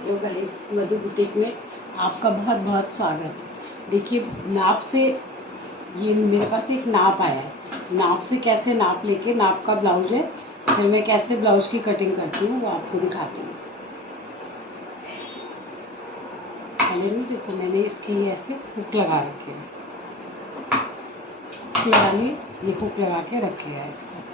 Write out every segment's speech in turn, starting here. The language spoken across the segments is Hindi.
हेलो गाइस, मधु बुटीक में आपका बहुत बहुत स्वागत है। देखिए, नाप से ये मेरे पास एक नाप आया है। नाप से कैसे नाप लेके नाप का ब्लाउज है, फिर मैं कैसे ब्लाउज की कटिंग करती हूँ वो आपको दिखाती हूँ। पहले में देखो, मैंने इसके लिए ऐसे हुक लगा रखे हैं। हुक लगा लिए, ये हुक लगा के रख लिया है इसको।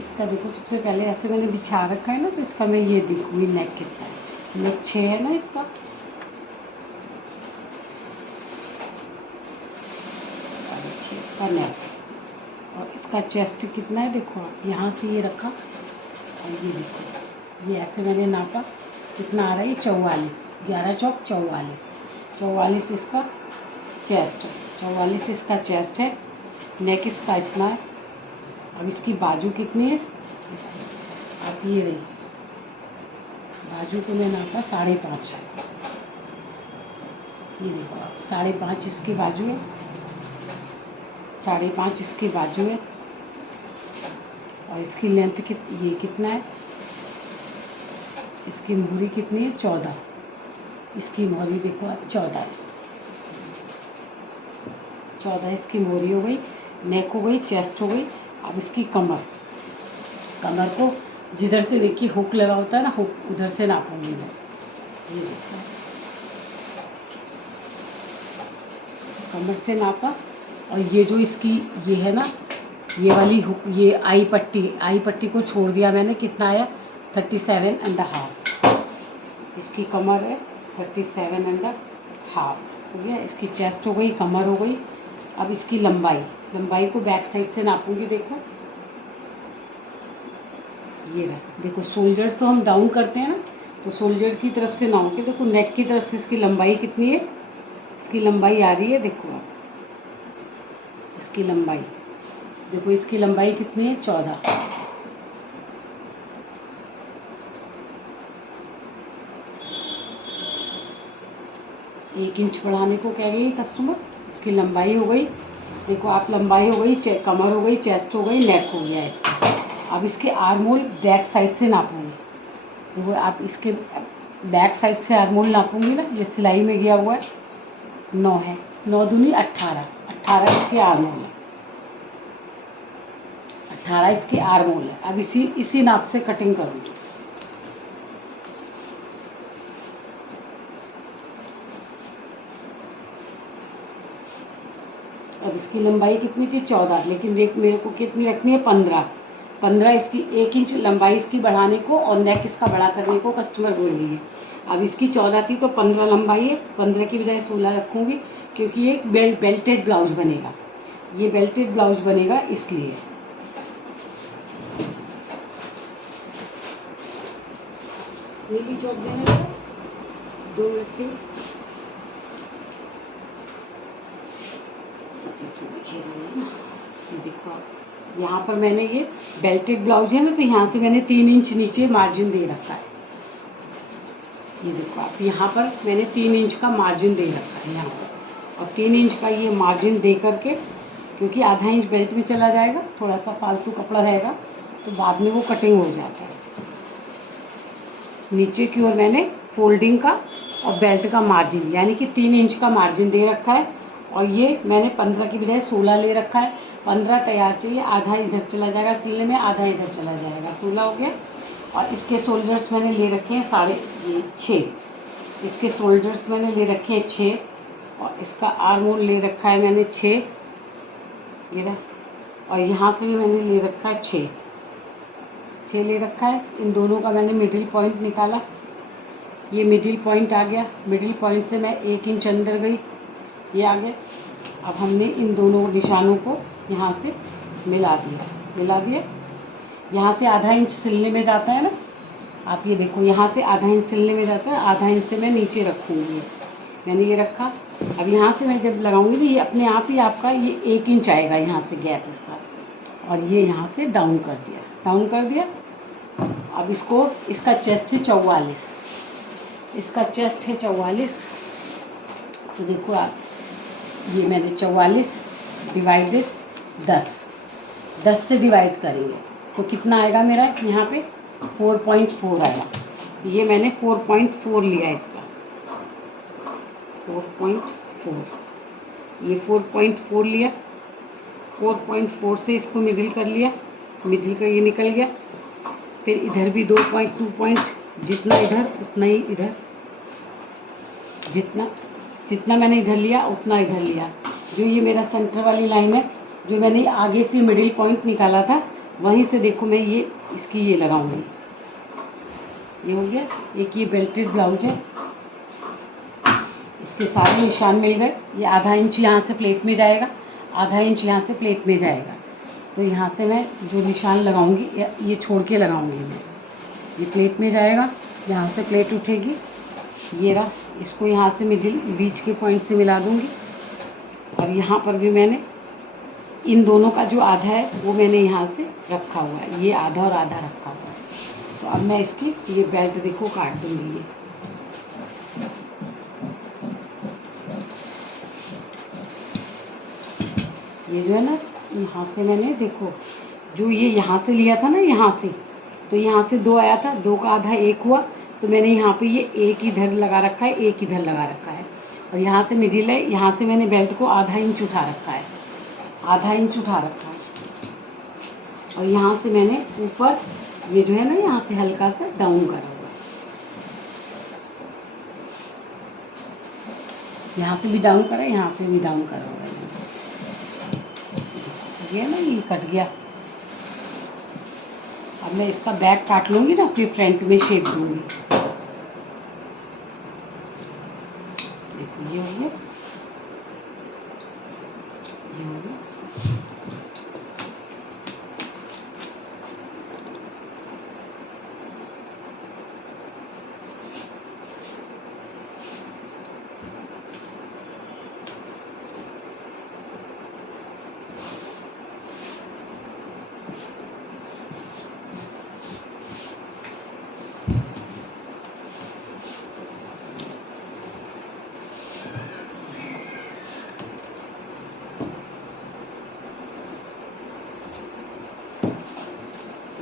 इसका देखो, सबसे पहले ऐसे मैंने बिछा रखा है ना, तो इसका मैं ये देखूँगी नेक कितना है। नेक 6 है ना इसका। इसका नेक और इसका चेस्ट कितना है देखो आप। यहाँ से ये रखा और ये देखो, ये ऐसे मैंने नापा कितना आ रहा है। 44, 11 चौक 44, 44 इसका चेस्ट है। 44 इसका चेस्ट है। नेक इसका इतना है। अब इसकी बाजू कितनी है आप ये रही, बाजू को मैं नापा 5.5। ये देखो आप, 5.5 इसकी बाजू है, 5.5 इसकी बाजू है। और इसकी लेंथ ये कितना है, इसकी मोहरी कितनी है 14। इसकी मोहरी देखो आप 14 है। 14 इसकी मोहरी हो गई, नेक हो गई, चेस्ट हो गई। अब इसकी कमर, कमर को जिधर से देखिए हुक लगा होता है ना, हुक उधर से नापूंगी मैं। ये देखो, कमर से नापा। और ये जो इसकी ये है ना, ये वाली हुक, ये आई पट्टी को छोड़ दिया मैंने। कितना आया 37.5। इसकी कमर है 37.5 हो गया। इसकी चेस्ट हो गई, कमर हो गई। अब इसकी लंबाई को बैक साइड से नापूंगी। देखो ये रहा, देखो शोल्डर्स तो हम डाउन करते हैं ना, तो शोल्डर की तरफ से नाप के देखो, नेक की तरफ से इसकी लंबाई कितनी है। इसकी लंबाई आ रही है, देखो आप, इसकी लंबाई देखो, इसकी लंबाई कितनी है 14। एक इंच बढ़ाने को कह रही है कस्टमर। इसकी लंबाई हो गई, देखो आप, लंबाई हो गई, कमर हो गई, चेस्ट हो गई, नेक हो गया इसका। अब इसके आर्म होल बैक साइड से नापूंगी। देखो आप, इसके बैक साइड से आर्म होल नापूंगी ना, ये सिलाई में गया हुआ है 9 है। 9 दूनी 18, 18 इसके आर्म होल है। 18 इसके आर्म होल है। अब इसी नाप से कटिंग करूँगी। अब इसकी लंबाई कितनी थी 14, लेकिन मेरे को कितनी रखनी है 15। इसकी 1 इंच लंबाई इसकी बढ़ाने को और नेक इसका बड़ा करने को कस्टमर बोल रही है। अब इसकी 14 थी तो 15 लंबाई है, 15 की बजाय 16 रखूँगी, क्योंकि ये बेल्टेड ब्लाउज बनेगा। ये बेल्टेड ब्लाउज बनेगा इसलिए। नीली चौक देने लगा 2 मिनट के देखो, यहाँ पर मैंने ये बेल्टेड ब्लाउज है ना, तो यहाँ से मैंने 3 इंच नीचे मार्जिन दे रखा है। ये देखो आप, यहाँ पर मैंने 3 इंच का मार्जिन दे रखा है यहाँ से। और 3 इंच का ये मार्जिन दे करके, क्योंकि आधा इंच बेल्ट में चला जाएगा, थोड़ा सा फालतू कपड़ा रहेगा तो बाद में वो कटिंग हो जाता है। नीचे की ओर मैंने फोल्डिंग का और बेल्ट का मार्जिन, यानी कि 3 इंच का मार्जिन दे रखा है। और ये मैंने 15 की बजाय 16 ले रखा है। 15 तैयार चाहिए, आधा इधर चला जाएगा सिलने में, आधा इधर चला जाएगा, 16 हो गया। और इसके शोल्डर्स मैंने ले रखे हैं 6। इसके शोल्डर्स मैंने ले रखे हैं 6। और इसका आर्म होल ले रखा है मैंने 6, ये रहा। और यहाँ से भी मैंने ले रखा है 6 ले रखा है। इन दोनों का मैंने मिडिल पॉइंट निकाला, ये मिडिल पॉइंट आ गया। मिडिल पॉइंट से मैं 1 इंच अंदर गई, ये आ गया। अब हमने इन दोनों निशानों को यहाँ से मिला दिया। यहाँ से आधा इंच सिलने में जाता है ना, आप ये देखो, यहाँ से आधा इंच सिलने में जाता है। आधा इंच से मैं नीचे रखूँगी, मैंने ये रखा। अब यहाँ से मैं जब लगाऊंगी तो ये अपने आप ही आपका ये 1 इंच आएगा यहाँ से गैप इसका। और ये यहाँ से डाउन कर दिया। अब इसका चेस्ट है 44, इसका चेस्ट है 44। तो देखो आप, ये मैंने 44 डिवाइडेड 10 से डिवाइड करेंगे तो कितना आएगा मेरा यहाँ पे 4.4 आएगा। ये मैंने 4.4 लिया इसका 4.4, ये 4.4 लिया। 4.4 से इसको मिडिल कर लिया, मिडिल का ये निकल गया। फिर इधर भी 2 पॉइंट जितना इधर उतना ही इधर, जितना मैंने इधर लिया उतना इधर लिया। जो ये मेरा सेंटर वाली लाइन है, जो मैंने आगे से मिडिल पॉइंट निकाला था, वहीं से देखो मैं ये इसकी ये लगाऊंगी। ये हो गया। एक ये बेल्टेड ब्लाउज है, इसके सारे निशान मिल गए। ये आधा इंच यहाँ से प्लेट में जाएगा, आधा इंच यहाँ से प्लेट में जाएगा। तो यहाँ से मैं जो निशान लगाऊंगी ये छोड़ के लगाऊंगी मैं। ये प्लेट में जाएगा, यहाँ से प्लेट उठेगी, ये रहा। इसको यहाँ से मिडिल बीच के पॉइंट से मिला दूंगी। और यहाँ पर भी मैंने इन दोनों का जो आधा है वो मैंने यहाँ से रखा हुआ है, ये आधा और आधा रखा हुआ है। तो अब मैं इसकी ये बेल्ट देखो काट दूंगी। ये जो है ना, यहाँ से मैंने देखो जो ये यहाँ से लिया था ना, यहाँ से, तो यहाँ से 2 आया था, 2 का आधा 1 हुआ। तो मैंने यहाँ पे ये 1 इधर लगा रखा है, 1 इधर लगा रखा है। और यहाँ से मिडिल है, यहाँ से मैंने बेल्ट को आधा इंच उठा रखा है, आधा इंच उठा रखा है। और यहाँ से मैंने ऊपर ये जो है ना, यहाँ से हल्का सा डाउन करा हुआ, यहाँ से भी डाउन करा, यहाँ से भी डाउन करा हुआ है। ये ना ये कट गया। अब मैं इसका बैक काट लूँगी ना, फिर फ्रंट में शेप दूँगी। देखो ये हो गया, ये हो गया।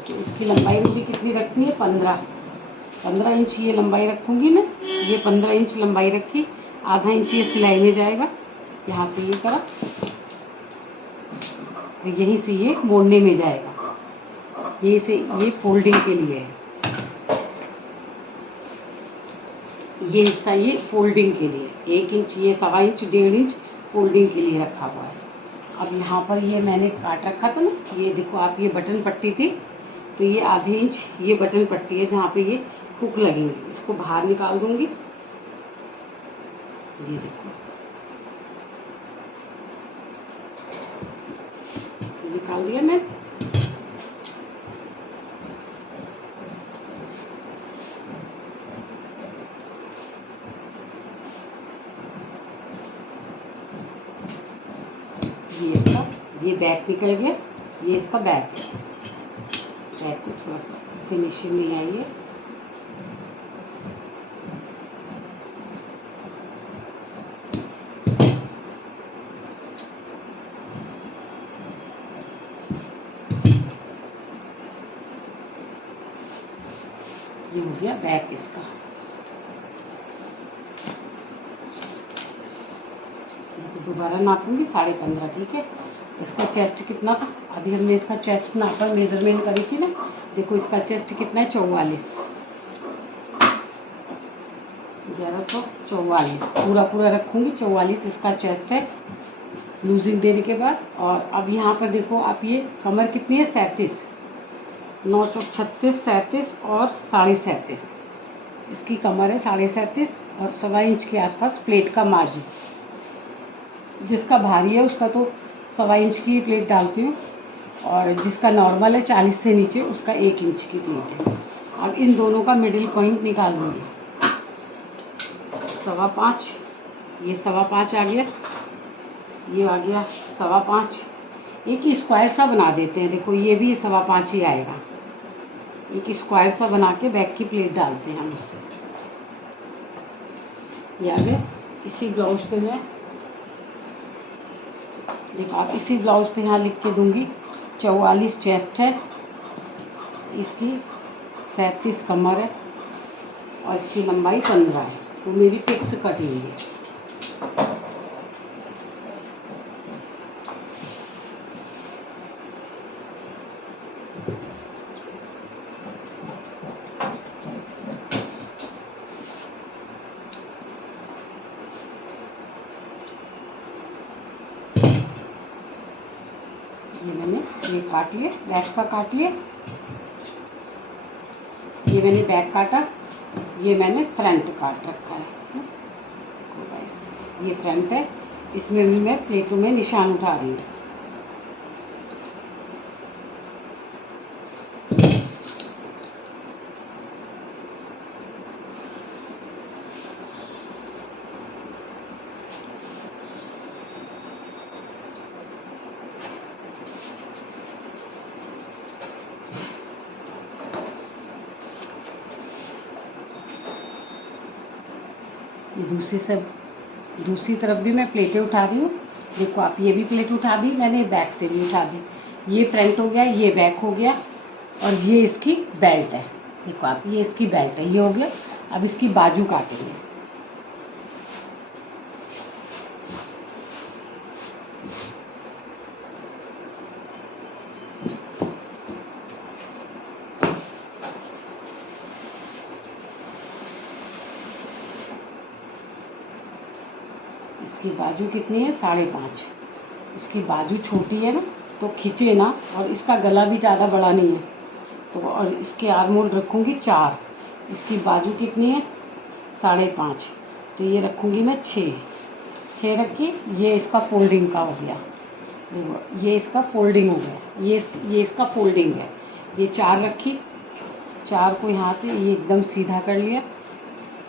तो इसकी लंबाई मुझे कितनी रखनी है, 15 इंच ये लंबाई रखूँगी ना। ये 15 इंच लंबाई रखी, आधा इंच ये सिलाई में जाएगा। यहाँ से ये करा, तो यहीं से ये मोड़ने में जाएगा। यहीं से ये फोल्डिंग के लिए है, ये हिस्सा ये फोल्डिंग के लिए 1 इंच, ये 1.25 इंच 1.5 इंच फोल्डिंग के लिए रखा हुआ है। अब यहाँ पर ये मैंने काट रखा था ना, ये देखो आप, ये बटन पट्टी थी, तो ये आधे इंच ये बटन पट्टी है जहाँ पे ये हुक लगेंगी। इसको बाहर निकाल दूंगी। ये देखो निकाल दिया मैं। ये इसका ये बैक निकल गया, ये इसका बैक है। बैक में थोड़ा सा फिनिशिंग नहीं आई है। ये हो गया बैक इसका। दोबारा नापूंगी 15.5, ठीक है। इसका चेस्ट कितना था, अभी हमने इसका चेस्ट नापा, मेजरमेंट करी थी ना। देखो इसका चेस्ट कितना है, 44, 1144 पूरा रखूँगी। 44 इसका चेस्ट है लूजिंग देने के बाद। और अब यहाँ पर देखो आप, ये कमर कितनी है, 37, 9 चौक 36, 37 और 37.5 इसकी कमर है, 37.5 और 1.25 इंच के आसपास प्लेट का मार्जिन। जिसका भारी है उसका तो 1.25 इंच की प्लेट डालती हूँ, और जिसका नॉर्मल है 40 से नीचे, उसका 1 इंच की प्लेट है। अब इन दोनों का मिडिल पॉइंट निकाल लूँगी। 5.25, ये 5.25 आ गया, ये आ गया 5.25। एक स्क्वायर सा बना देते हैं, देखो ये भी 5.25 ही आएगा। एक स्क्वायर सा बना के बैक की प्लेट डालते हैं हम उससे। ये आ गया। इसी ब्लाउज पे मैं देखो आप इसी ब्लाउज पे यहाँ लिख के दूंगी 44 चेस्ट है, इसकी 37 कमर है और इसकी लंबाई 15 है, तो मेरी फिक्स कटिंग है। ये मैंने ये काट लिया, बैक का काट लिया, ये मैंने बैक काटा, ये मैंने फ्रंट काट रखा है। देखो गाइस ये फ्रंट है, इसमें भी मैं प्लेटों में निशान उठा रही हूँ। ये दूसरी तरफ भी मैं प्लेटें उठा रही हूँ। देखो आप ये भी प्लेट उठा दी मैंने, बैक से भी उठा दी, ये फ्रंट हो गया, ये बैक हो गया और ये इसकी बेल्ट है। देखो आप ये इसकी बेल्ट है, ये हो गया। अब इसकी बाजू काटेंगे। इसकी बाजू कितनी है? 5.5। इसकी बाजू छोटी है ना, तो खींचे ना, और इसका गला भी ज़्यादा बड़ा नहीं है, तो और इसके आर्म होल रखूँगी 4। इसकी बाजू कितनी है? 5.5, तो ये रखूँगी मैं 6 रख के। ये इसका फोल्डिंग का हो गया, देखो ये इसका फोल्डिंग हो गया, ये इसका फोल्डिंग है। ये 4 रखी, 4 को यहाँ से ये एकदम सीधा कर लिया,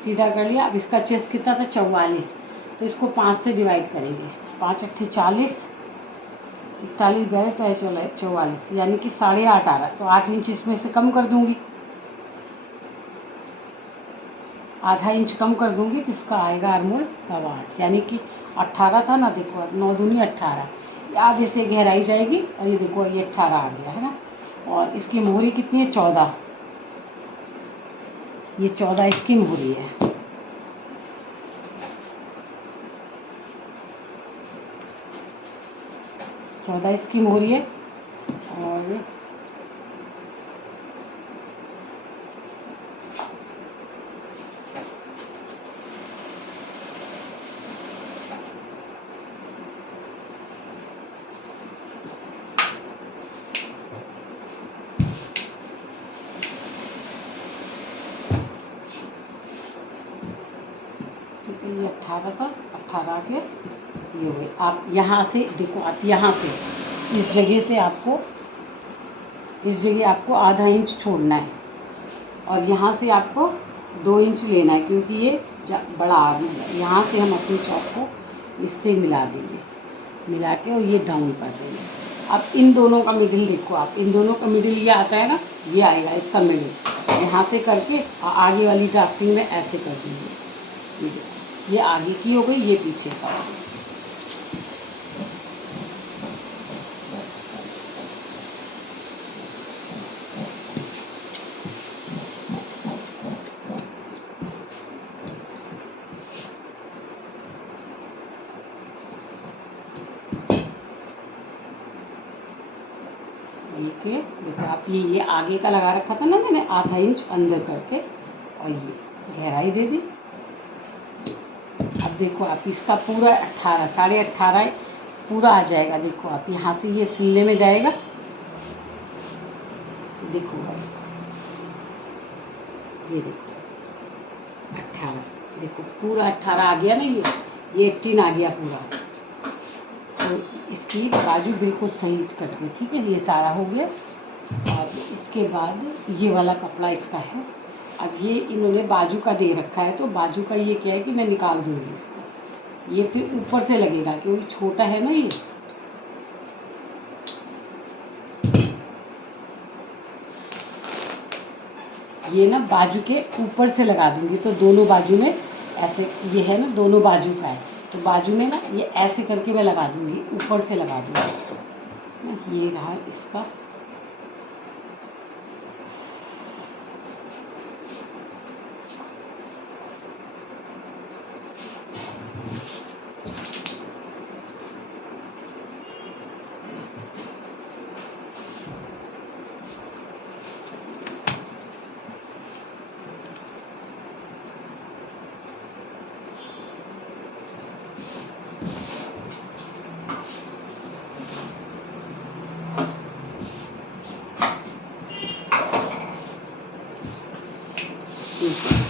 सीधा कर लिया। अब इसका चेस्ट कितना था? 44, तो इसको 5 से डिवाइड करेंगे। 5 अट्ठे 40, 41 गए तो 44, यानी कि 8.5 आ रहा, तो 8 इंच इसमें से कम कर दूंगी, आधा इंच कम कर दूंगी, तो इसका आएगा आर्मोल 8.25, यानी कि 18 था ना। देखो 9 दूनी 18, आधे से गहराई जाएगी, और ये देखो ये 18 आ गया है ना। और इसकी मोहरी कितनी है? 14, ये 14 इसकी मोहरी है। चौदह इसकी मोहरी है। और तो ये 18 था, 18 के ये हुए। आप यहाँ से देखो, आप यहाँ से इस जगह से आपको, इस जगह आपको आधा इंच छोड़ना है, और यहाँ से आपको 2 इंच लेना है, क्योंकि ये बड़ा आर्म है। यहाँ से हम अपनी चौक को इससे मिला देंगे, मिला के और ये डाउन कर देंगे। अब इन दोनों का मिडिल देखो, आप इन दोनों का मिडिल ये आता है ना, ये आएगा इसका मिडिल, यहाँ से करके आगे वाली ड्राफ्टिंग में ऐसे कर देंगे। ये आगे की हो गई, ये पीछे का हो गया। देखो आप ये आगे का लगा रखा था ना मैंने, आधा इंच अंदर करके, और ये गहराई दे दी। अब देखो आप इसका पूरा 18, 18.5 पूरा आ जाएगा। देखो आप यहाँ से ये सिलने में जाएगा, देखो गाइस, ये देखो 18, देखो पूरा 18 आ गया ना, ये 18 आ गया पूरा। तो इसकी बाजू बिल्कुल सही कट गई, ठीक है, ये सारा हो गया। और इसके बाद ये वाला कपड़ा इसका है। अब ये इन्होंने बाजू का दे रखा है, तो बाजू का ये क्या है कि मैं निकाल दूँगी इसको, ये फिर ऊपर से लगेगा क्योंकि छोटा है ना ये ना बाजू के ऊपर से लगा दूँगी, तो दोनों बाजू में ऐसे, ये है ना दोनों बाजू का है, तो बाजू में ना ये ऐसे करके मैं लगा दूँगी, ऊपर से लगा दूँगी। ये रहा इसका।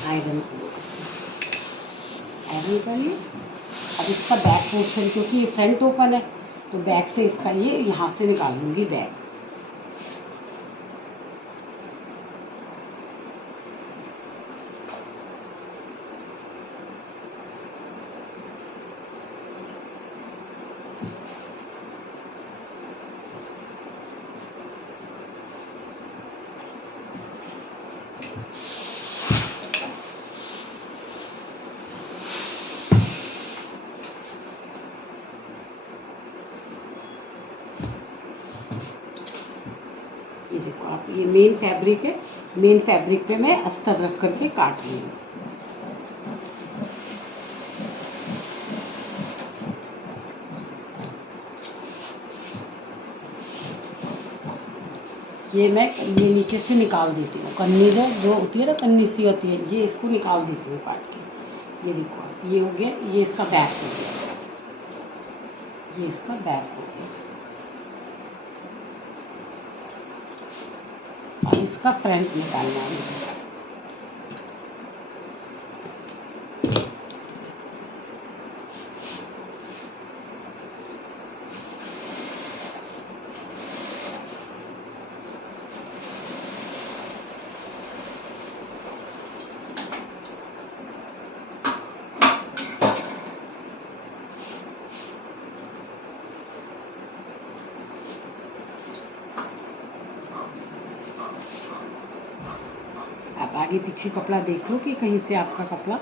आयरन कर लिए। अब इसका बैक पोर्शन, क्योंकि ये फ्रंट ओपन है तो बैक से इसका ये यहाँ से निकाल लूँगी बैक। ये देखो आप, ये मेन फैब्रिक है, मेन फैब्रिक पे मैं अस्तर रख करके काट रही हूँ। ये नीचे से निकाल देती हूँ, कन्नी जो होती है ना, कन्नी सी होती है, ये इसको निकाल देती हूँ काट के। ये देखो आप, ये हो गया, ये इसका बैक हो गया, ये इसका बैक हो गया। अब इसका फ्रंट निकालना है। आप आगे पीछे कपड़ा देखो कि कहीं से आपका कपड़ा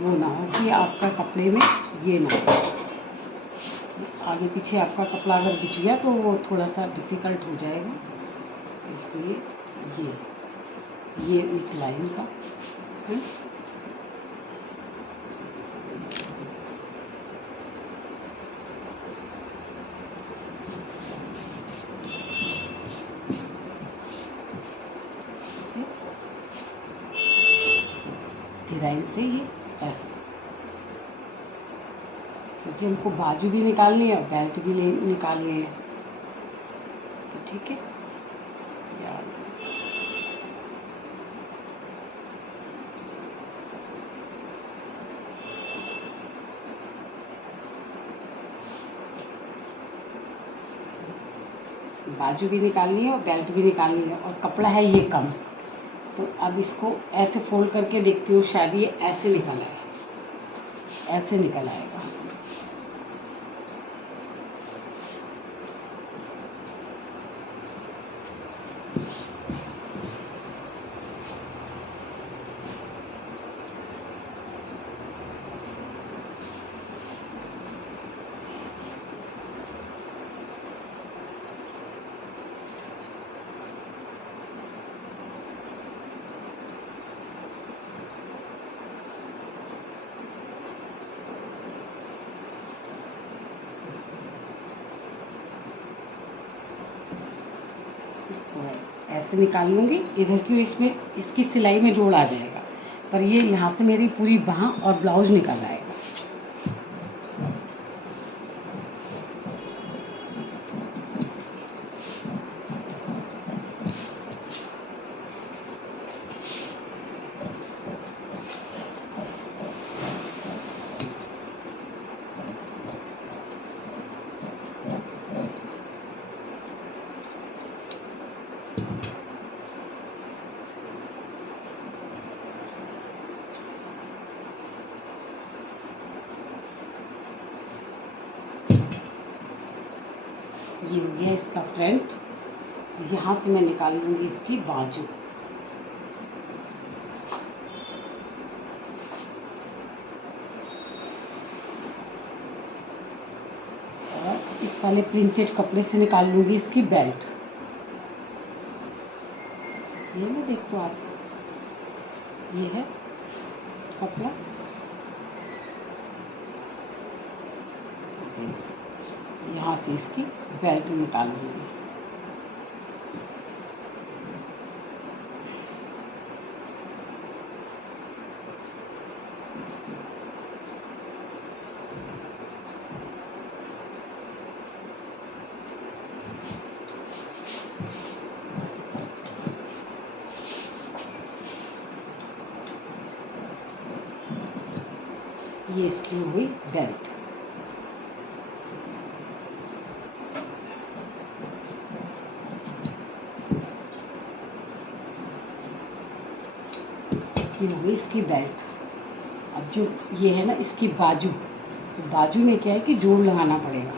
वो ना हो कि आपका कपड़े में ये ना हो। आगे पीछे आपका कपड़ा अगर बिछ गया तो वो थोड़ा सा डिफ़िकल्ट हो जाएगा, इसलिए ये एक लाइन का है। डिज़ाइन से ये ऐसे, क्योंकि हमको बाजू भी निकालनी है और बेल्ट भी निकालनी है, तो ठीक है यार। बाजू भी निकालनी है और बेल्ट भी निकालनी है, और कपड़ा है ये कम, तो अब इसको ऐसे फोल्ड करके देखती हूँ, शायद ये ऐसे निकल आए, ऐसे निकल आएगा। ऐसे निकाल लूँगी, इधर की इसमें इसकी सिलाई में जोड़ आ जाएगा, पर ये यहाँ से मेरी पूरी बाँह और ब्लाउज निकल आएगा। ये हो गया इसका फ्रंट, यहाँ से मैं निकाल लूँगी इसकी बाजू। इस वाले प्रिंटेड कपड़े से निकाल लूँगी इसकी बेल्ट। ये ना देखो आप, ये है कपड़ा, यहाँ से इसकी बेल्ट निकाल लूँगी। ये इसकी हो गई बेल्ट। ये हो गई इसकी बेल्ट। अब जो ये है ना इसकी बाजू, तो बाजू में क्या है कि जोड़ लगाना पड़ेगा।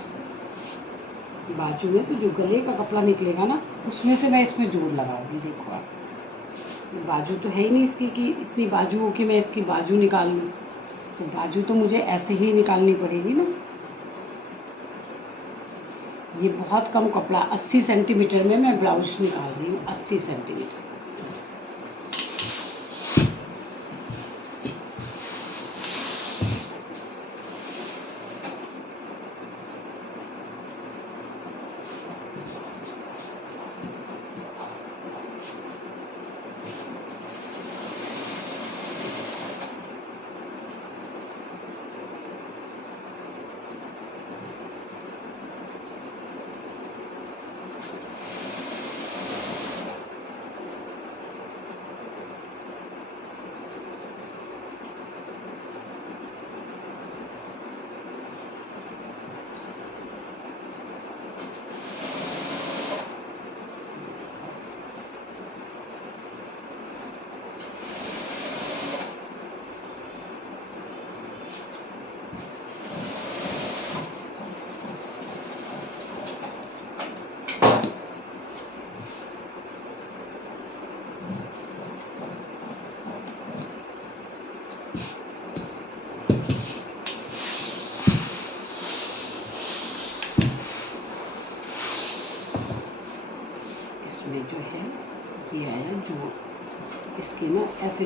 बाजू में तो जो गले का कपड़ा निकलेगा ना, उसमें से मैं इसमें जोड़ लगाऊंगी। देखो आप, बाजू तो है ही नहीं इसकी कि इतनी बाजू हो कि मैं इसकी बाजू निकाल लूँ, तो बाजू तो मुझे ऐसे ही निकालनी पड़ेगी ना। ये बहुत कम कपड़ा, 80 सेंटीमीटर में मैं ब्लाउज निकाल रही हूँ, 80 सेंटीमीटर। इसमें जो है ये आया जोड़, इसके ना ऐसे